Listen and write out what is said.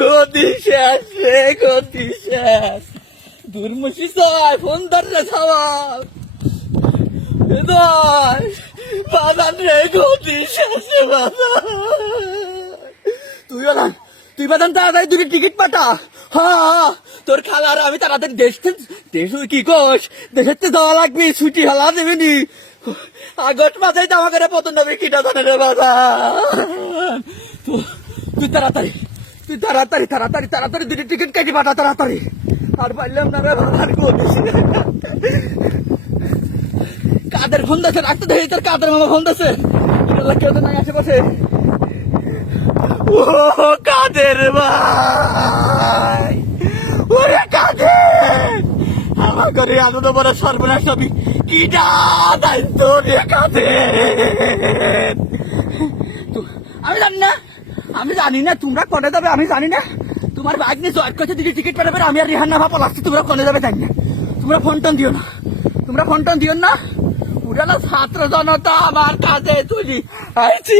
গতি শেষ রে, গতি শেষ। দুর্মুষি ছয় ফোন ধর রে সবাই। হৃদয় বাজান রে রে তুই তুই টিকিট তোর খালার আমি তাড়াতাড়ি দেশ দেশ কি কোষ? দেশের তো যাওয়া লাগবে, ছুটি হলা দেবে নি। আগস্ট মাসে তো আমাকে পতন হবে, কিটা জানে রে তুই তাড়াতাড়ি। তুই তাড়াতাড়ি তাড়াতাড়ি তাড়াতাড়ি দুটো টিকিট কেটে পাঠা, তাড়াতাড়ি। আর পারলাম না রে বাবার করিস কাদের ফোন দিচ্ছে রাখতে দেখি তোর কাদের মামা ফোন দিচ্ছে কেউ তো নাই আশেপাশে। ও কাদের ভাই। ওরে কাদের। আমার ঘরে তো বড় সর্বনাশ হবি কি দায়িত্ব রে কাদের? আমি জানি না। আমি জানি না, তোমরা কনে যাবে, আমি জানি না। তোমার বাইক নিয়ে জয়ের করছে, দিদি টিকিট পাঠাবে আমি আর রিহান না ভাপা লাগছে তোমরা কনে যাবে জানি না। তোমরা ফোন টোন দিও না। তোমরা ফোন টোন দিও না। পুরানো ছাত্র জনতা আমার কাছে তুলি। আইছি